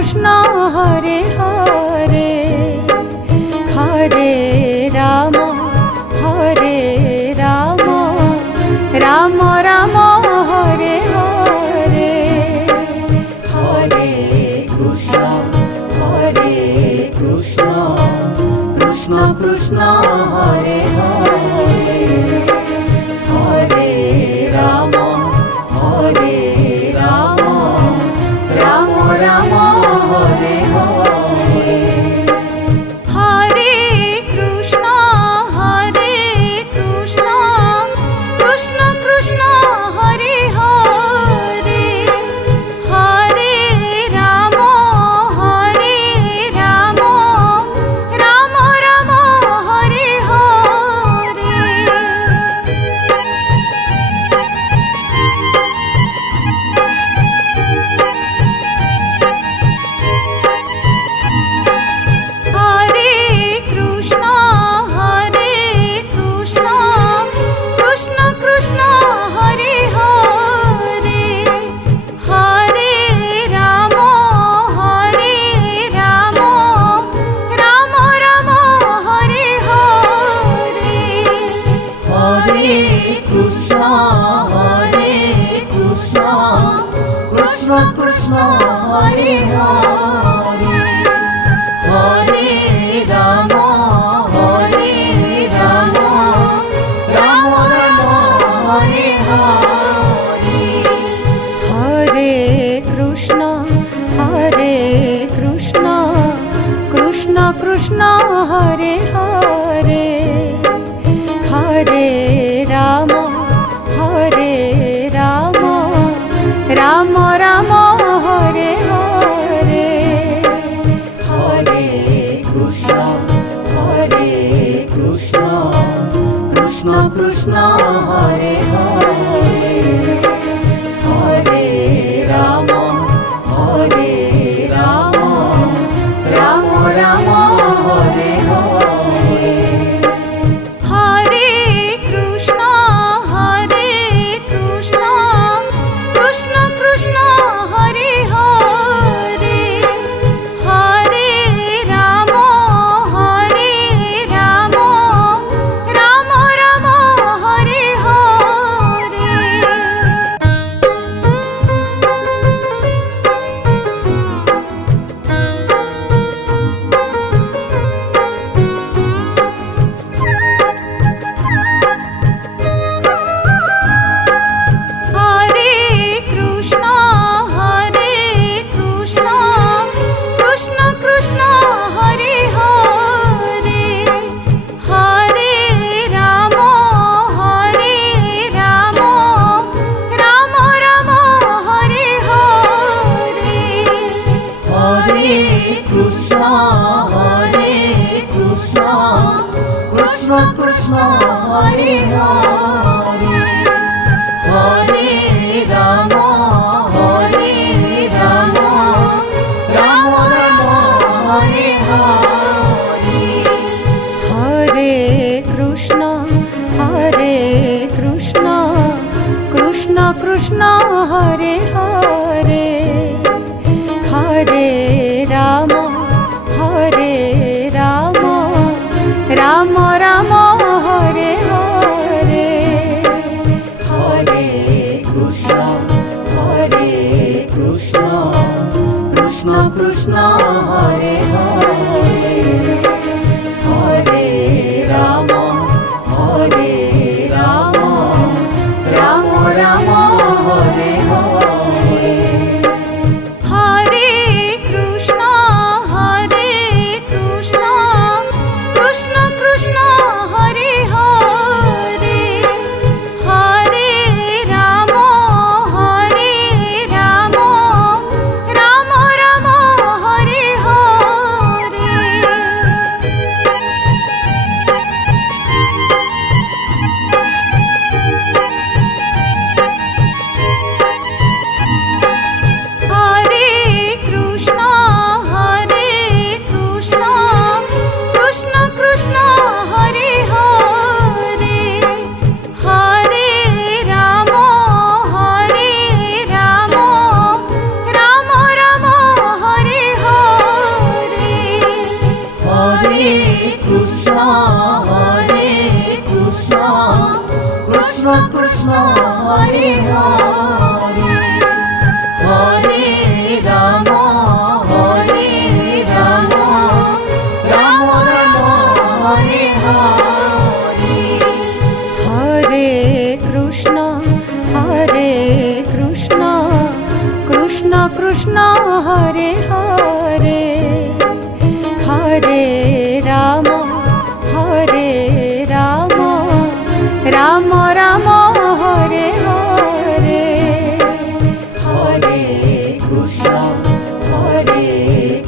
Krishna Hare Hare Hare Ram Ram Ram Hare Hare Hare Krishna Krishna Krishna Hare Hare Hare Ram Ram Ram Hare Hare Hare Krishna Krishna Krishna Hare Hare Hare Ram Ram Ram Hare Hare Hare Krishna Krishna Krishna Hare Hare Hare Ram Ram Ram Hare Hare Hare Krishna Krishna Krishna Hare Hare Hare Ram Ram Ram Hare Hare Hare Krishna Krishna Krishna Hare Hare Hare Ram Ram Ram Hare Hare Hare Krishna Krishna Krishna Hare Hare Hare Ram Ram Ram Hare Hare Hare Krishna Krishna Krishna Hare Hare Hare Ram Ram Ram Hare Hare Hare Krishna Krishna Krishna Hare Hare Hare Ram Ram Ram Hare Hare Hare Krishna Krishna Krishna Hare Hare Hare Ram Ram Hare Hare Hare Krishna Krishna Krishna Hare Hare Hare Ram Ram Hare Hare Hare Krishna Krishna Krishna Hare Hare Hare Ram Ram Hare Hare Hare Krishna Krishna Krishna Hare Hare Hare Ram Ram Ram Hare Hare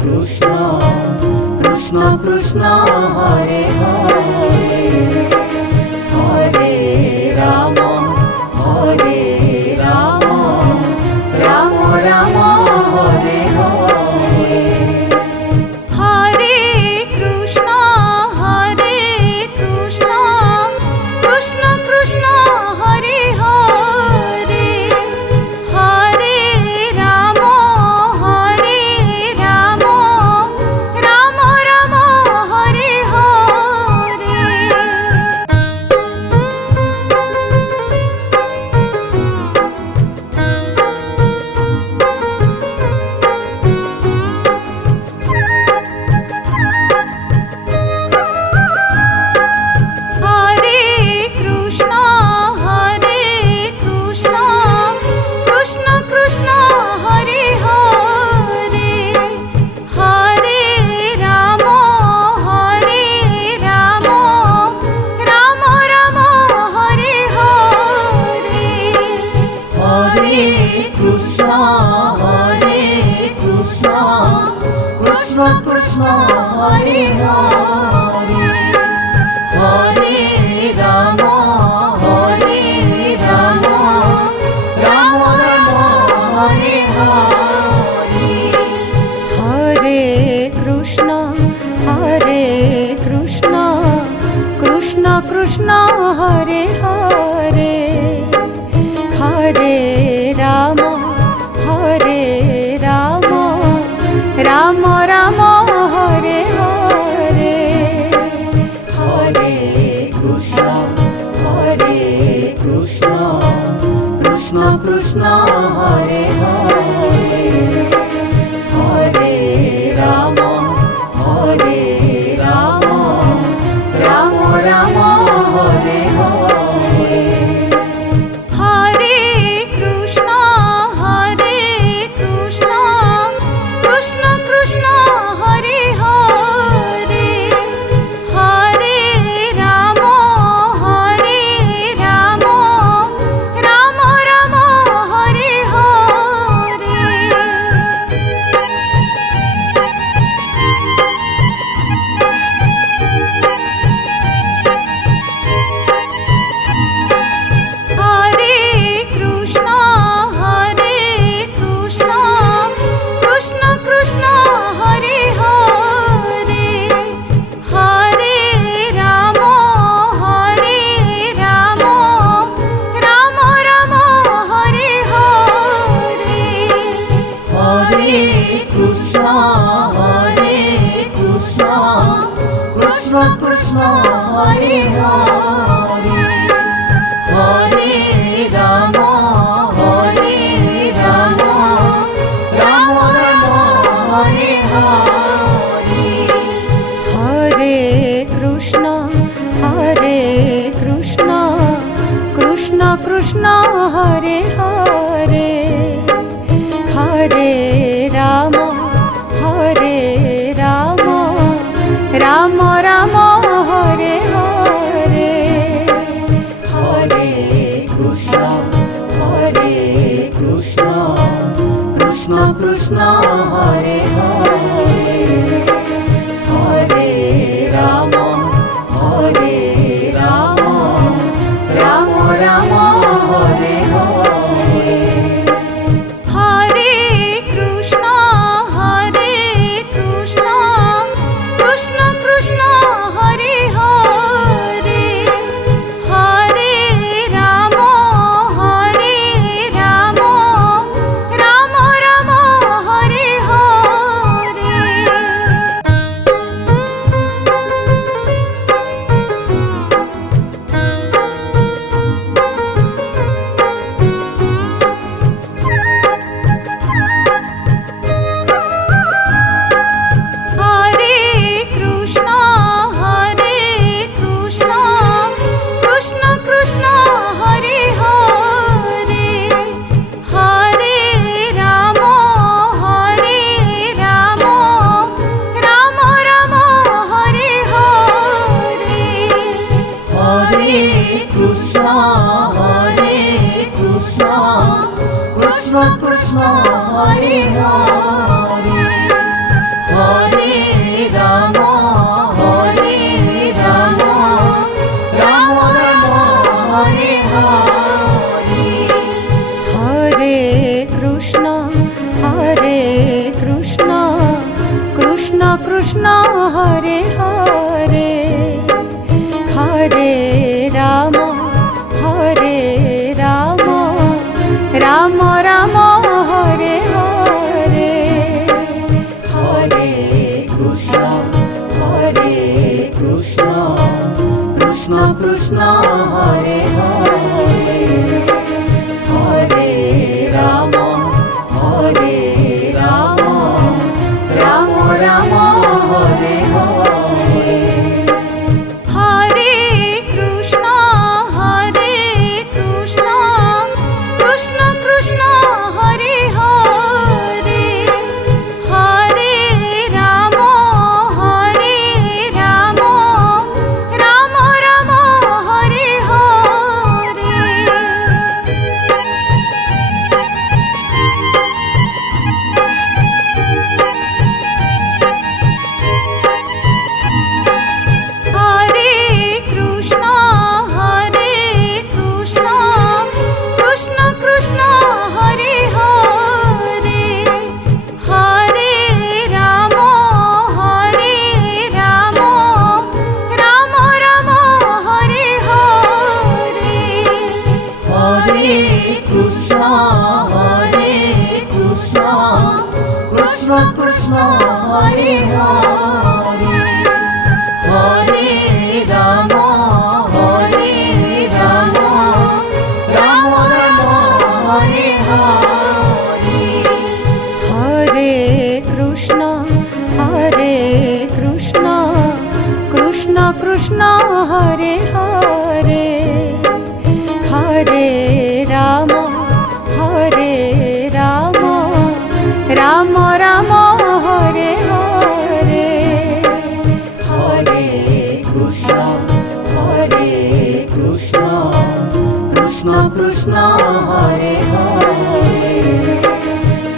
Krishna Krishna Krishna Hare Hare Hare Ram Ram Ram Hare Hare Hare Krishna Krishna Krishna Hare Hare Hare Ram Ram Ram Hare Hare Hare Krishna Krishna Krishna Hare Hare Hare Ram Ram Ram Hare Hare Hare Krishna Krishna Krishna Hare Hare Hare Ram Ram Ram Hare Hare Hare Krishna Krishna Krishna Hare Hare Hare Ram Ram Ram Hare Hare Hare Krishna Krishna Krishna Hare Hare Hare Ram Ram Ram Hare Hare Hare Krishna Krishna Krishna Hare Hare Hare Ram Ram Ram Hare Hare Hare Krishna Krishna Krishna Hare Hare Hare Ram Ram Ram Hare Hare Hare Krishna Krishna Hare Hare Hare Ram Ram Ram Hare Hare Hare Krishna Krishna Hare Hare Hare Ram Ram Ram Hare Hare Hare Krishna Krishna Krishna Hare Hare Hare Ram Ram Ram Hare Hare Hare Krishna Krishna Krishna Hare Hare Hare Ram Ram Ram Hare Hare Hare Krishna Krishna Krishna Hare Hare Hare Ram Ram Ram Hare Hare Hare Krishna Krishna Krishna Hare Hare Hare Ram Ram Ram Hare Hare Krishna Hare Hare Hare Ram Ram Hare Hare Hare Krishna Krishna Krishna Hare Hare Hare Ram Ram Hare Hare Hare Krishna Krishna Krishna Hare Hare Hare Ram Ram Hare Hare Hare Krishna Krishna Krishna Hare Hare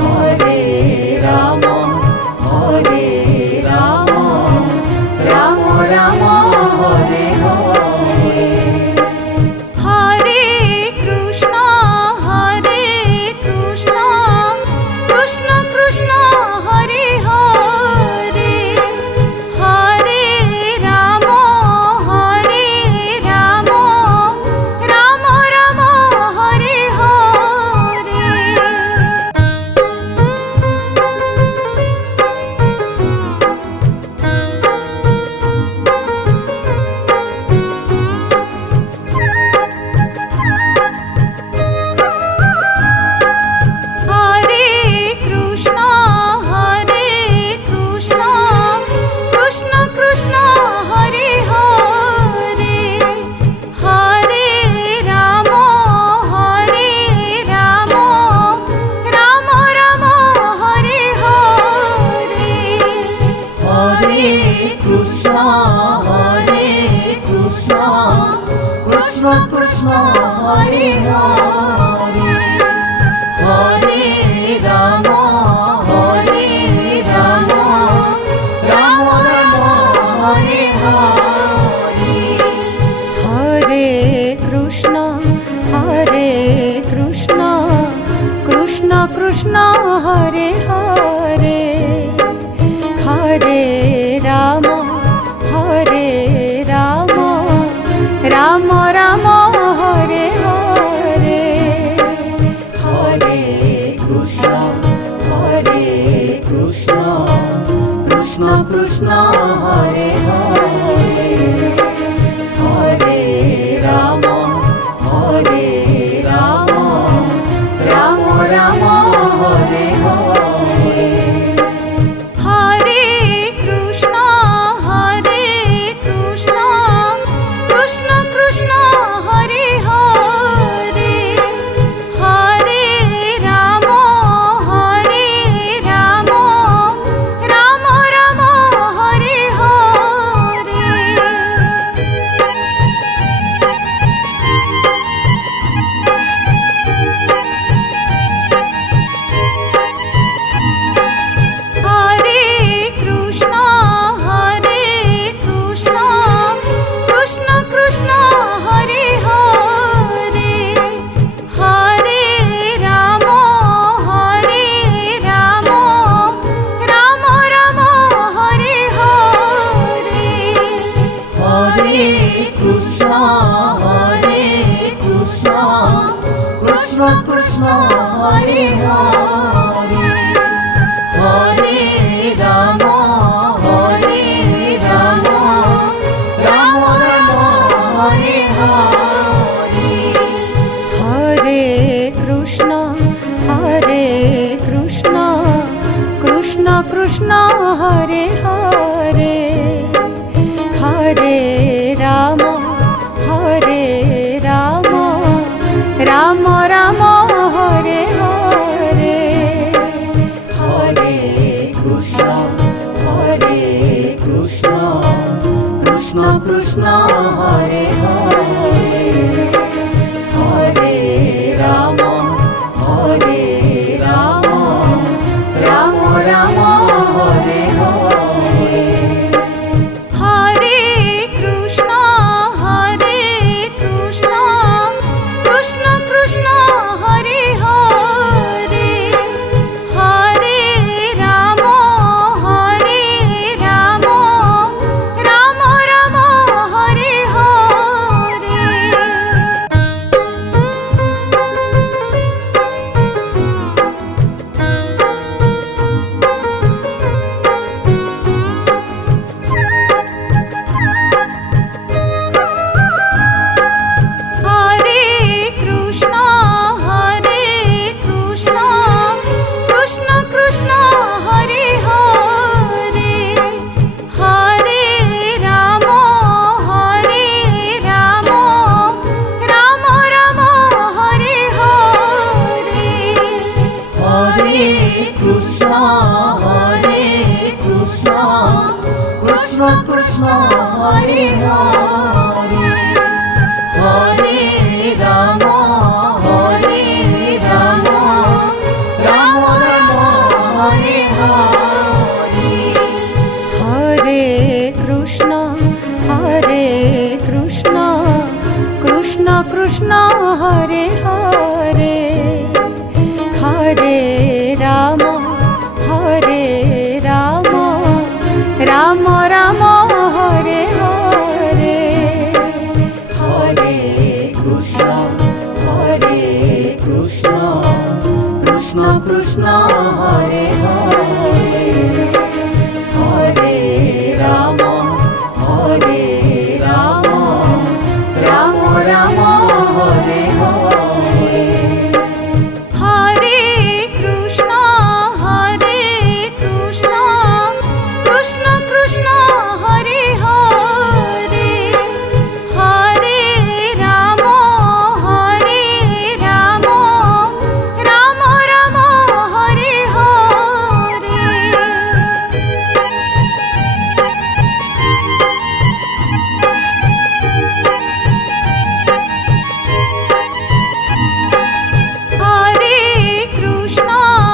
Hare Ram Ram Hare Hare Hare Krishna Krishna Krishna Hare Hare Hare Ram Ram Hare Hare Hare Krishna Krishna Krishna Hare Hare Hare Ram Ram Hare Hare Hare Krishna Krishna Krishna Hare Hare Hare Ram Ram Hare Hare Hare Krishna Krishna Krishna Hare Hare Hare Ram Ram Hare Hare Hare Krishna Krishna Krishna Hare Hare Hare Ram Ram Hare Hare Hare Hare Hare Ram Ram Ram Hare Hare Hare Krishna Krishna Krishna Hare Hare Hare Ram Ram Ram Hare Hare Hare Krishna Krishna Krishna Hare Hare Hare Ram Ram Ram Hare Hare Hare Krishna Krishna Krishna Hare Hare Hare Ram Ram Ram Hare Hare Hare Krishna Krishna Krishna Hare Hare Hare Ram Ram Ram Hare Hare Hare Krishna Krishna Krishna Hare Hare Hare Ram Ram Ram Hare Hare Hare Krishna Krishna Krishna Hare Hare Hare Ram Ram Ram Hare Hare Hare Krishna Krishna Krishna Hare Hare Hare Ram Ram Ram Hare Hare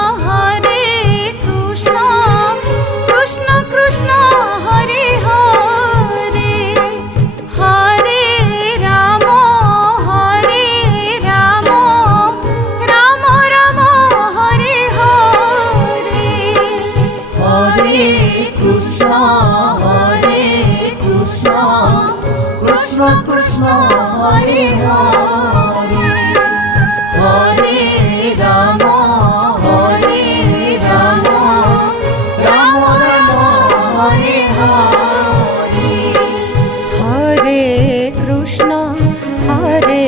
Hare Krishna Krishna Krishna Hare Hare Hare Ram Ram Ram Hare Hare Hare Krishna Krishna Krishna Hare Hare Hare Ram Ram Hare Hare Hare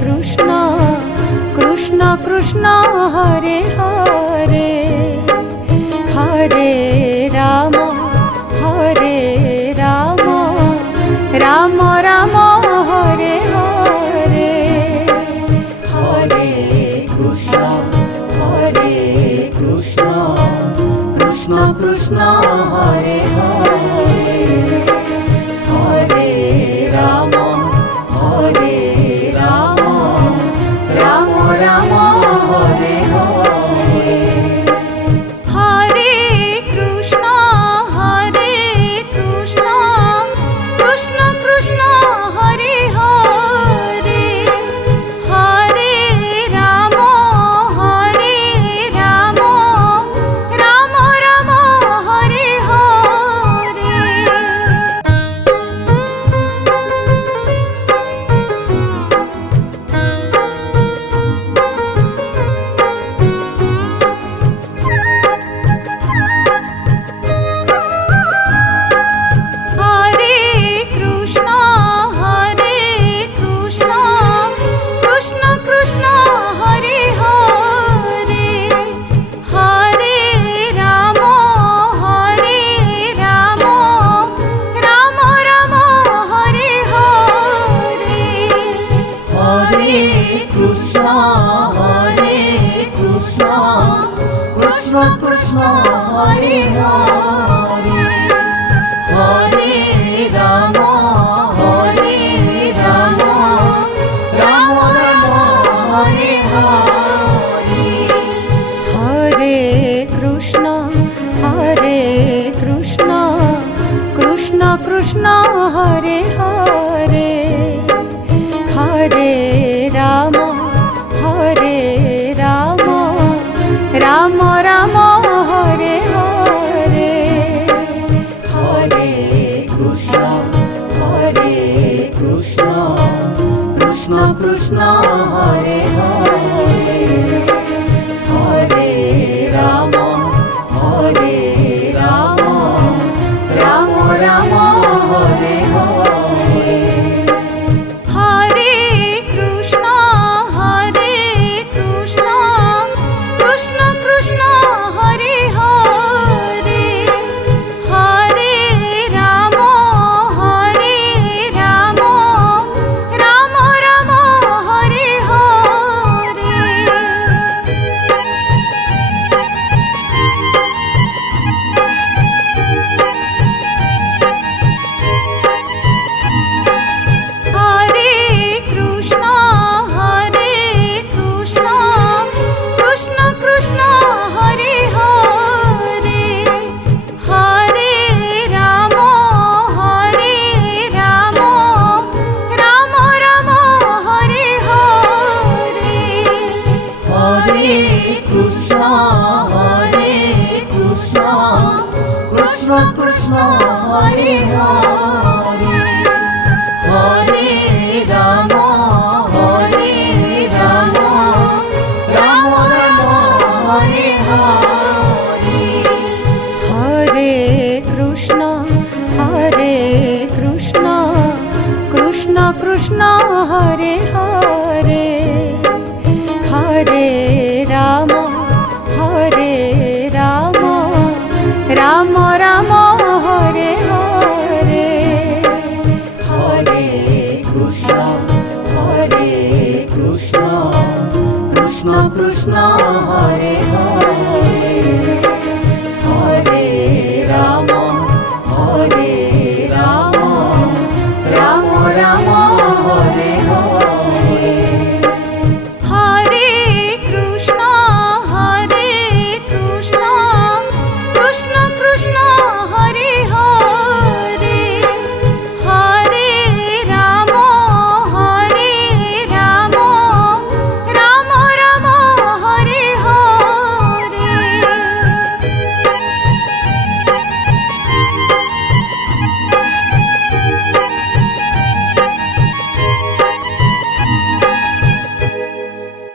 Krishna Krishna Krishna Hare Hare Hare Ram Ram Ram Hare Hare Hare Krishna Krishna Krishna Hare Hare Hare Ram Ram Ram Hare Hare Hare Krishna Krishna Krishna Hare Hare Hare Ram Ram Ram Hare Hare Krishna Hare Hare Hare Ram Ram Ram Hare Hare Hare Krishna Krishna Krishna Hare Hare Hare Ram Ram Ram Hare Hare Hare Krishna Krishna Krishna Hare Hare Hare Ram Ram Ram Hare Hare Hare Krishna Krishna Krishna Hare Hare Hare Ram Ram Ram Hare Hare Hare Krishna Krishna Krishna Hare Hare Hare Ram Ram Ram Hare Hare Hare Krishna Krishna Krishna Hare